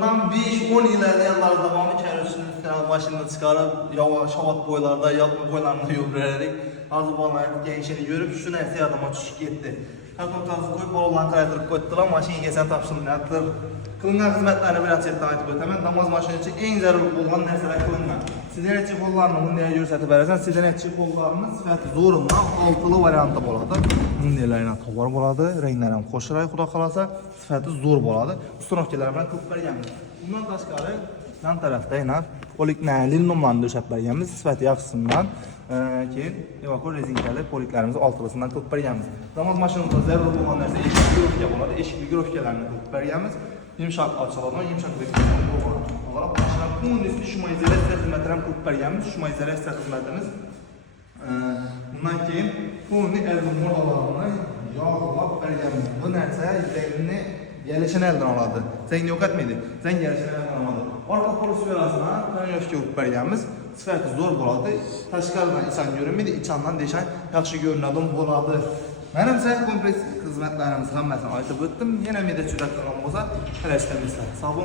bundan 5-10 ilerleyenler zamanı kendisini maşını çıkarıp şavat boylarda, yatma boylarında yürüyerek azı bana gençliğini görüp şu neyse adama düşük gitti. Karton kazı koyup oğlan kaydırıp koydular, maşını geçen tapşırın yaptır. Kılınan hizmetlerini biraz çekti ayıp ötemen, damaz maşını için en zararlı olan nerseler kılınan. Sizden etçi kollarını bundan görseti verirsen, sizden etçi kollarının sıfatı zorundan altılı variantı boladı. Bundan tovar boladı, renklerin koşuray kuda kalasa sıfatı zor boladı. Ustanovkeler bilen kılıp bergenmiz. Bundan taşkarı yan tarafta yine poliknalil numlarını döşep bergenmiz. Sıfatı yaxşısından keyin evakor rezinkali poliklerimizi altılısından kılıp bergenmiz. Damaz maşınımızda zararlı olan nerse eşik grofke boladı. Eşik grofkelerini kılıp bergenmiz. Yumuşak açılardan yumuşak renklerden boladı. Olarak başlanan bunun ismi Şumayzele Esra hizmetlerini kılıp bergenmiz. Şumayzele Esra hizmetimiz. Bundan keyin bunu elden moralarını yağlap bergenmiz. Bu nerse zengini gelişini elden aladı. Zengin yok etmeydi. Zengin gelişini elden aladı. Arka polis verasına tanıyorşki kılıp bergenmiz. Sıfatı zor boladı. Taşkardan insan görünmedi. İçandan değişen yaxşı görünadım boladı. Benim ise kompleks hizmetlerimiz hammasını aytıp ötdüm. Yine mide çürek kalan olsa, hele istemizler. Sağ olun.